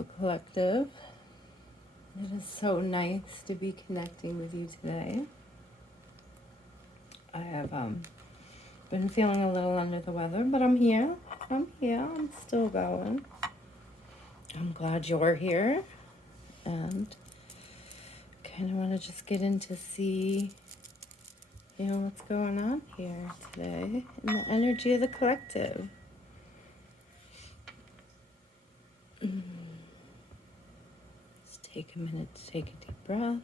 beautiful collective. It is so nice to be connecting with you today. I have been feeling a little under the weather, but I'm here. I'm still going. I'm glad you're here, and kind of want to just get in to see, what's going on here today in the energy of the collective. Just take a minute to take a deep breath.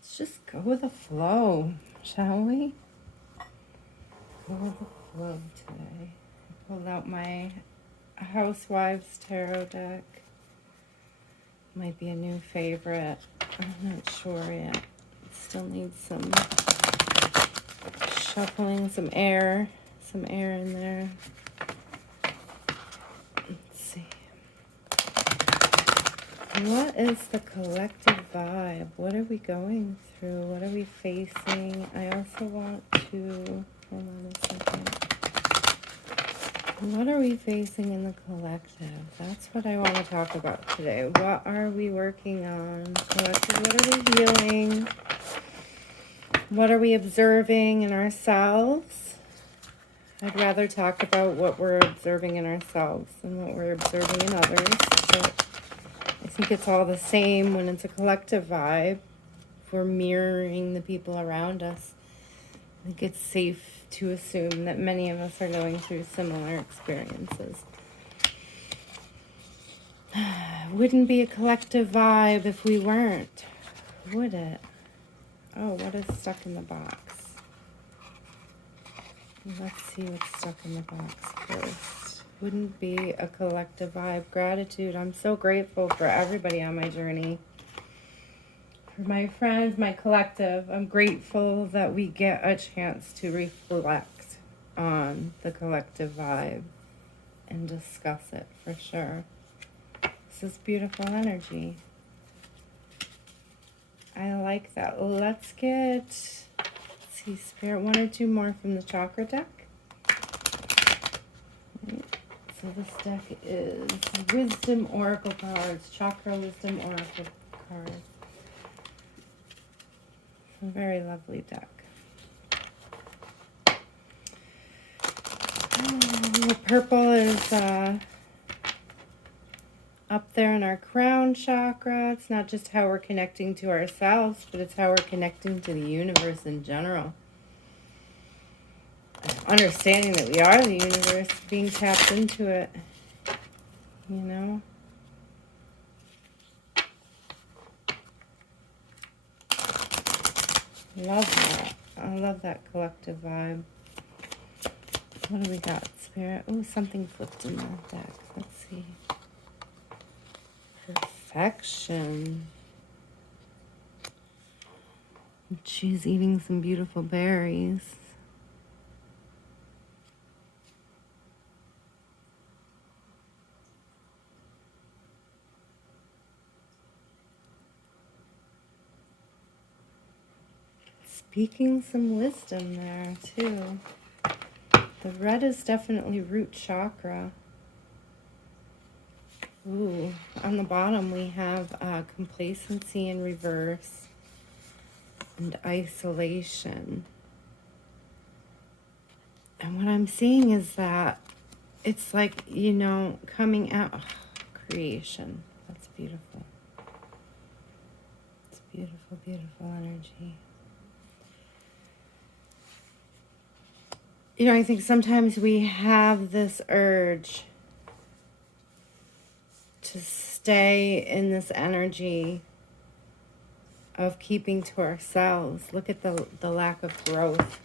Let's just go with the flow, shall we? Go with the flow today. I pulled out my Housewives Tarot deck. Might be a new favorite. I'm not sure yet. It still needs some shuffling, some air in there. Let's see. What is the collective vibe? What are we going through? What are we facing? I also want to, hold on a second. What are we facing in the collective? That's what I want to talk about today. What are we working on? Collective, what are we healing? What are we observing in ourselves? I'd rather talk about what we're observing in ourselves than what we're observing in others. But I think it's all the same when it's a collective vibe. If we're mirroring the people around us, I think it's safe to assume that many of us are going through similar experiences. Wouldn't be a collective vibe if we weren't, would it? Oh, what is stuck in the box? Let's see what's stuck in the box first. Wouldn't be a collective vibe. Gratitude. I'm so grateful for everybody on my journey. For my friends, my collective. I'm grateful that we get a chance to reflect on the collective vibe and discuss it for sure. This is beautiful energy. I like that. Let's see, Spirit, one or two more from the chakra deck. So this deck is Wisdom Oracle cards, Chakra Wisdom Oracle cards. A very lovely deck. The purple is up there in our crown chakra. It's not just how we're connecting to ourselves, but it's how we're connecting to the universe in general. Understanding that we are the universe, being tapped into it, Love that. I love that collective vibe. What do we got, Spirit? Oh, something flipped in the deck. Let's see. Perfection. She's eating some beautiful berries. Speaking some wisdom there, too. The red is definitely root chakra. Ooh, on the bottom we have complacency in reverse and isolation. And what I'm seeing is that it's like, coming out, creation. That's beautiful. It's beautiful, beautiful energy. I think sometimes we have this urge to stay in this energy of keeping to ourselves. Look at the lack of growth.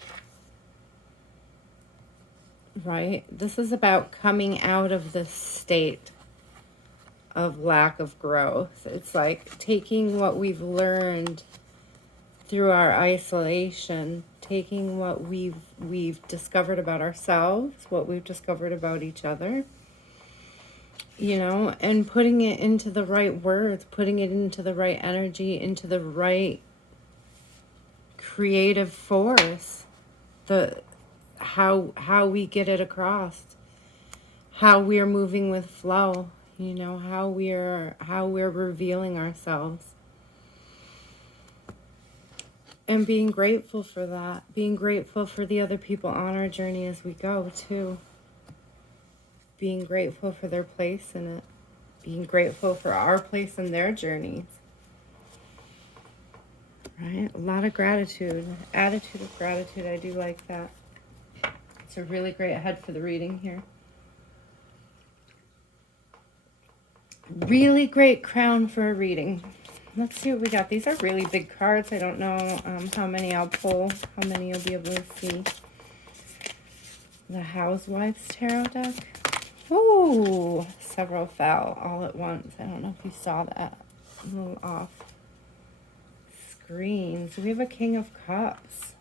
right? This is about coming out of this state of lack of growth. It's like taking what we've learned through our isolation, taking what we've discovered about ourselves, what we've discovered about each other, you know, and putting it into the right words, putting it into the right energy, into the right creative force, the how we get it across, how we're moving with flow, you know, how we're revealing ourselves. And being grateful for that, being grateful for the other people on our journey as we go too. Being grateful for their place in it. Being grateful for our place in their journeys. Right? A lot of gratitude. Attitude of gratitude. I do like that. It's a really great head for the reading here. Really great crown for a reading. Let's see what we got. These are really big cards. I don't know how many I'll pull, how many you'll be able to see. The Housewives Tarot deck. Ooh, several fell all at once. I don't know if you saw that. A little off screen. So we have a King of Cups.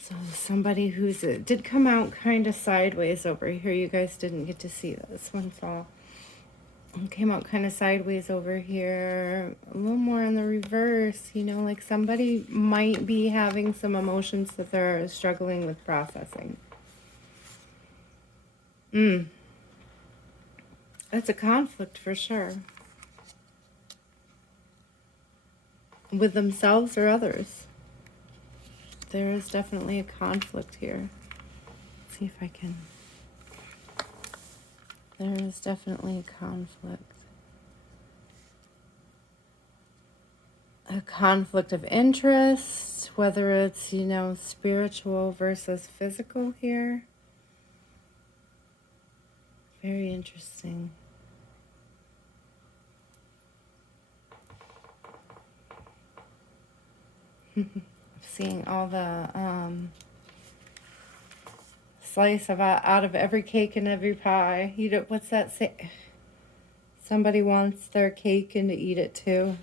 So somebody who's did come out kind of sideways over here. You guys didn't get to see this one, so came out kind of sideways over here, a little more in the reverse, you know, like somebody might be having some emotions that they're struggling with processing. It's a conflict for sure. With themselves or others. There is definitely a conflict here. Let's see if I can... There is definitely a conflict. A conflict of interest, whether it's, you know, spiritual versus physical here. Very interesting. Seeing all the slice of out of every cake and every pie. You know, what's that say? Somebody wants their cake and to eat it too.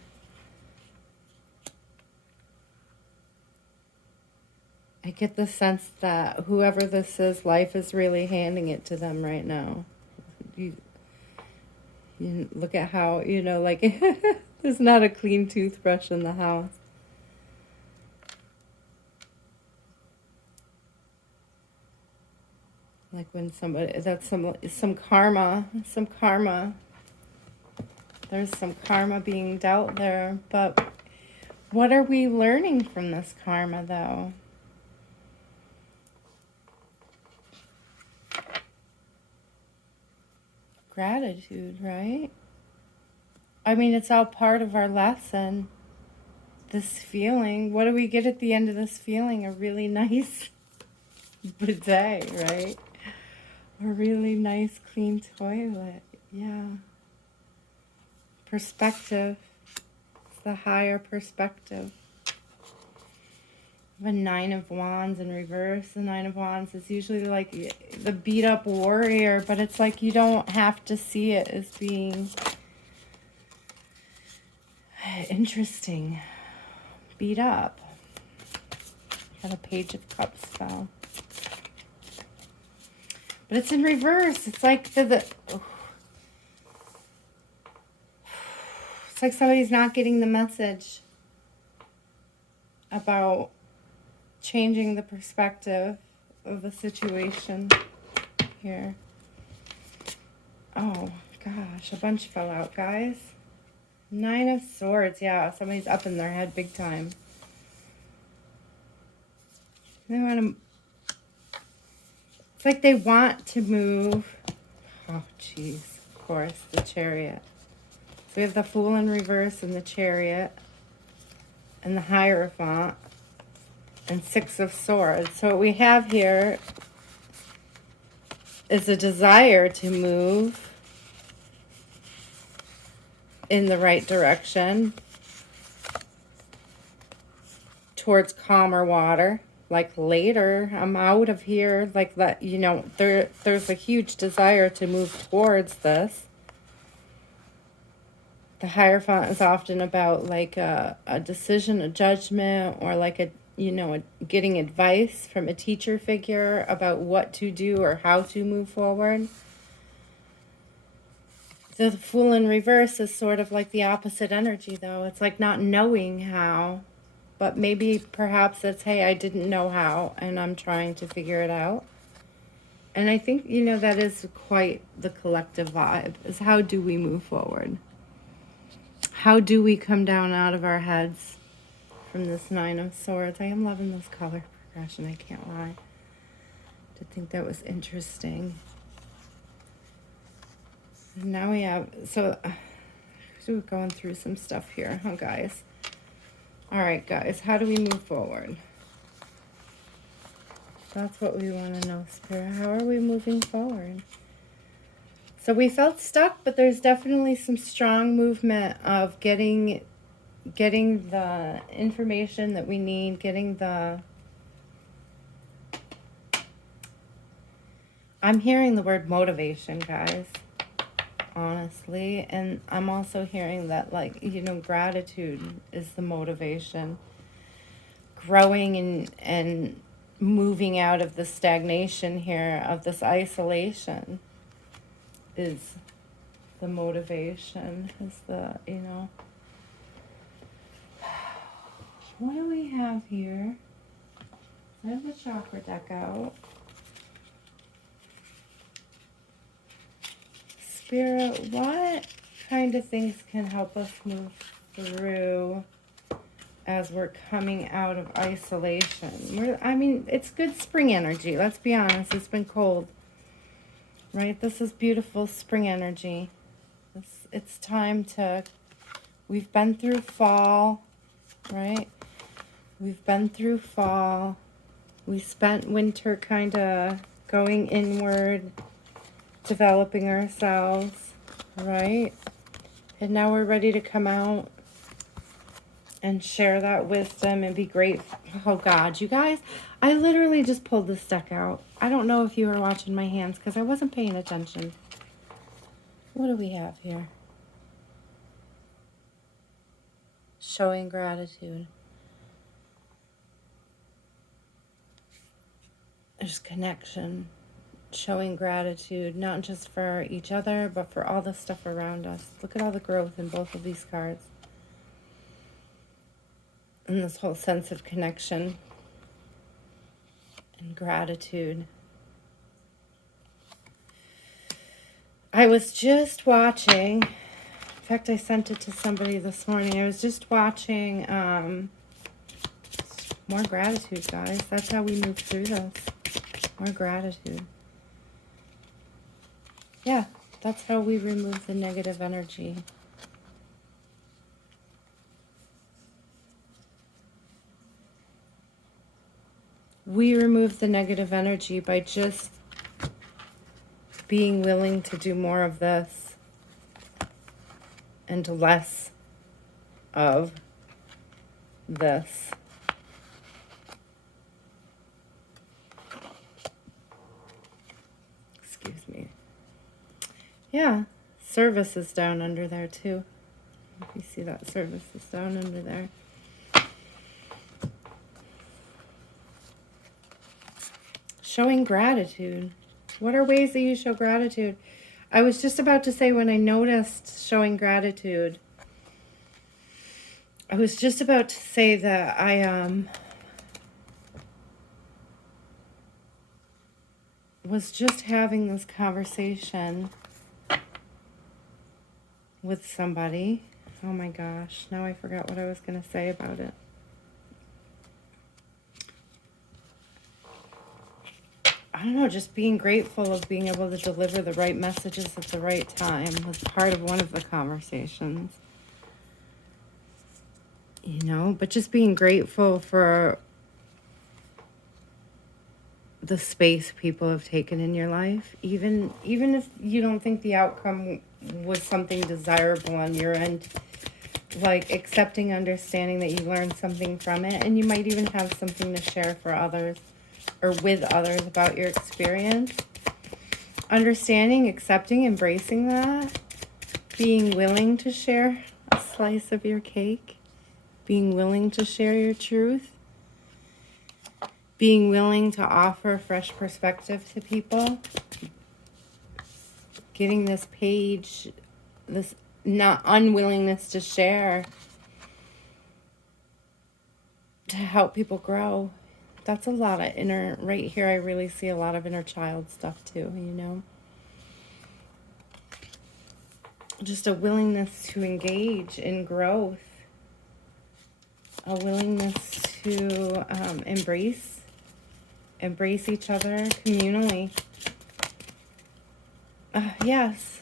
I get the sense that whoever this is, life is really handing it to them right now. You look at how, you know, like there's not a clean toothbrush in the house. Like when somebody, that's some karma. There's some karma being dealt there. But what are we learning from this karma, though? Gratitude, right? I mean, it's all part of our lesson. This feeling. What do we get at the end of this feeling? A really nice bidet, right? A really nice clean toilet. Yeah. Perspective. It's the higher perspective. The Nine of Wands in reverse. The Nine of Wands is usually like the beat up warrior, but it's like you don't have to see it as being interesting. Beat up. Got a Page of Cups fell. But it's in reverse. It's like it's like somebody's not getting the message about changing the perspective of the situation here. Oh, gosh. A bunch fell out, guys. Nine of Swords. Yeah, somebody's up in their head big time. They want to... It's like they want to move. Oh, jeez. Of course, the Chariot. So we have the Fool in reverse and the Chariot. And the Hierophant. And Six of Swords. So what we have here is a desire to move in the right direction towards calmer water. like later. I'm out of here. Like that, you know, there's a huge desire to move towards this. The Hierophant is often about like a decision, a judgment, or like a, you know, getting advice from a teacher figure about what to do or how to move forward. The Fool in reverse is sort of like the opposite energy, though. It's like not knowing how, but maybe perhaps it's, hey, I didn't know how, and I'm trying to figure it out. And I think, you know, that is quite the collective vibe, is how do we move forward? How do we come down out of our heads from this Nine of Swords? I am loving this color progression, I can't lie. I think that was interesting. Now we have, so we're going through some stuff here, huh, guys? All right, guys, how do we move forward? That's what we want to know, Spirit. How are we moving forward? So we felt stuck, but there's definitely some strong movement of getting the information that we need, I'm hearing the word motivation, guys. Honestly, and I'm also hearing that, like, you know, gratitude is the motivation. Growing and moving out of the stagnation here, of this isolation, is the motivation, is the, you know. What do we have here? I have the chakra deck out. Spirit, what kind of things can help us move through as we're coming out of isolation? I mean, it's good spring energy. Let's be honest. It's been cold, right? This is beautiful spring energy. It's time to... We've been through fall, right? We've been through fall. We spent winter kind of going inward, developing ourselves, right? And now we're ready to come out and share that wisdom and be grateful. Oh God, you guys, I literally just pulled this deck out. I don't know if you were watching my hands because I wasn't paying attention. What do we have here? Showing gratitude. There's connection. Showing gratitude, not just for each other, but for all the stuff around us. Look at all the growth in both of these cards. And this whole sense of connection and gratitude. I was just watching, in fact, I sent it to somebody this morning. I was just watching more gratitude, guys. That's how we move through this. More gratitude. Yeah, that's how we remove the negative energy. We remove the negative energy by just being willing to do more of this and less of this. Excuse me. Yeah, service is down under there too. If you see that, service is down under there. Showing gratitude. What are ways that you show gratitude? I was just about to say, when I noticed showing gratitude, I was just about to say that I was just having this conversation with somebody. Oh my gosh, now I forgot what I was going to say about it. I don't know, just being grateful of being able to deliver the right messages at the right time was part of one of the conversations. You know, but just being grateful for the space people have taken in your life, even if you don't think the outcome was something desirable on your end. like accepting, understanding that you learned something from it, and you might even have something to share for others or with others about your experience. Understanding, accepting, embracing that, being willing to share a slice of your cake, being willing to share your truth, being willing to offer a fresh perspective to people, getting this page, this not unwillingness to share, to help people grow. That's a lot of inner, right here I really see a lot of inner child stuff too, you know. Just a willingness to engage in growth, a willingness to embrace each other communally. Yes,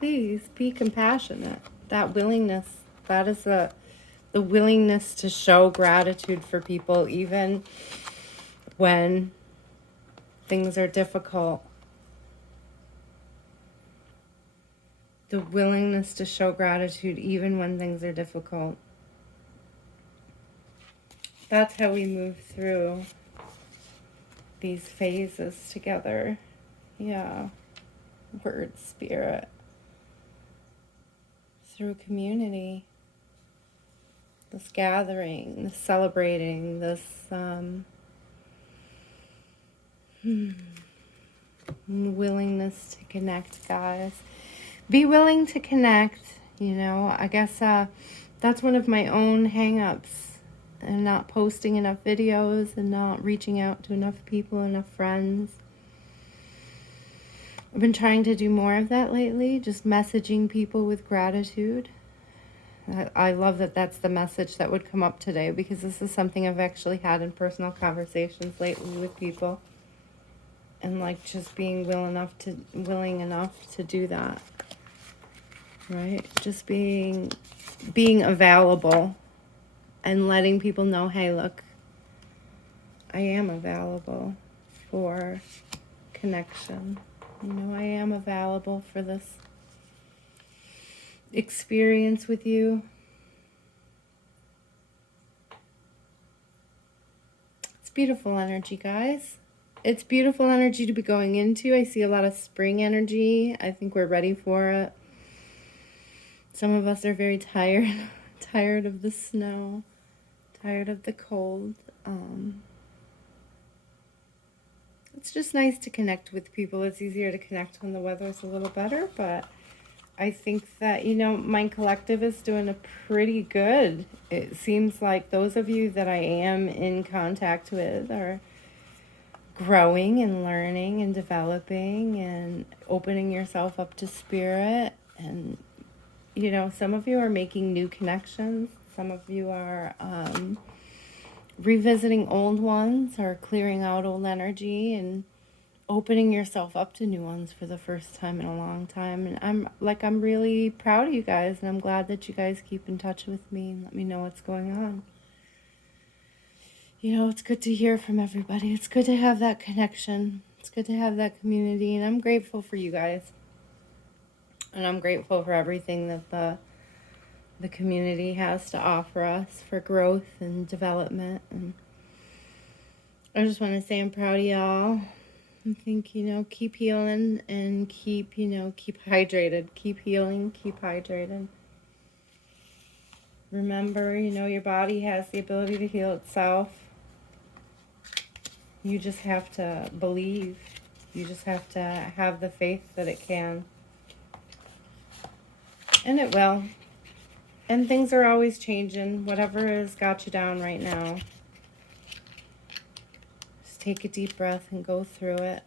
please be compassionate. That willingness, that is the willingness to show gratitude for people even when things are difficult. The willingness to show gratitude even when things are difficult. That's how we move through these phases together. Yeah. Word, spirit. Through community. This gathering, this celebrating, this willingness to connect, guys. Be willing to connect, you know. I guess that's one of my own hang-ups, and not posting enough videos and not reaching out to enough people, enough friends. I've been trying to do more of that lately, just messaging people with gratitude. I love that that's the message that would come up today, because this is something I've actually had in personal conversations lately with people. And like just being willing enough to do that. Right? Just being available and letting people know, hey, look, I am available for connection. You know, I am available for this experience with you. It's beautiful energy, guys. It's beautiful energy to be going into. I see a lot of spring energy. I think we're ready for it. Some of us are very tired of the snow, tired of the cold. It's just nice to connect with people. It's easier to connect when the weather's a little better, but I think that, you know, Mind Collective is doing a pretty good. It seems like those of you that I am in contact with are growing and learning and developing and opening yourself up to spirit. And, you know, some of you are making new connections. Some of you are revisiting old ones or clearing out old energy and opening yourself up to new ones for the first time in a long time. And I'm really proud of you guys, and I'm glad that you guys keep in touch with me and let me know what's going on. You know, it's good to hear from everybody. It's good to have that connection. It's good to have that community, and I'm grateful for you guys. And I'm grateful for everything that the community has to offer us for growth and development. And I just want to say I'm proud of y'all. I think, you know, keep healing and keep hydrated. Keep healing, keep hydrated. Remember, you know, your body has the ability to heal itself. You just have to believe. You just have to have the faith that it can. And it will. And things are always changing. Whatever has got you down right now, just take a deep breath and go through it.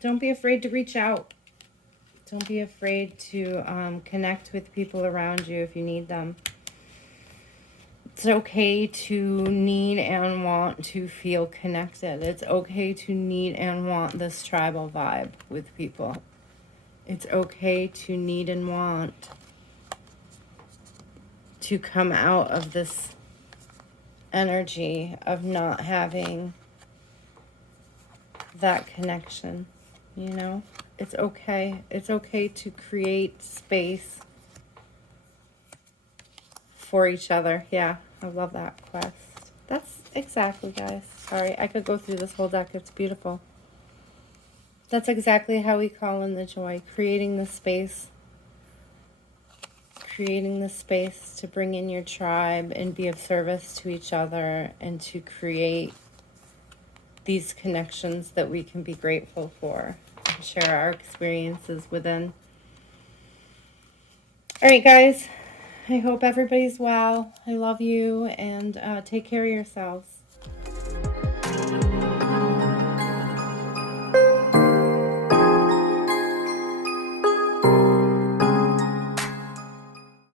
Don't be afraid to reach out. Don't be afraid to connect with people around you if you need them. It's okay to need and want to feel connected. It's okay to need and want this tribal vibe with people. It's okay to need and want to come out of this energy of not having that connection, you know? It's okay. It's okay to create space for each other. Yeah, I love that quest. That's exactly, guys. Sorry, I could go through this whole deck. It's beautiful. That's exactly how we call in the joy. Creating the space. Creating the space to bring in your tribe and be of service to each other and to create these connections that we can be grateful for and share our experiences within. All right, guys. I hope everybody's well. I love you, and take care of yourselves.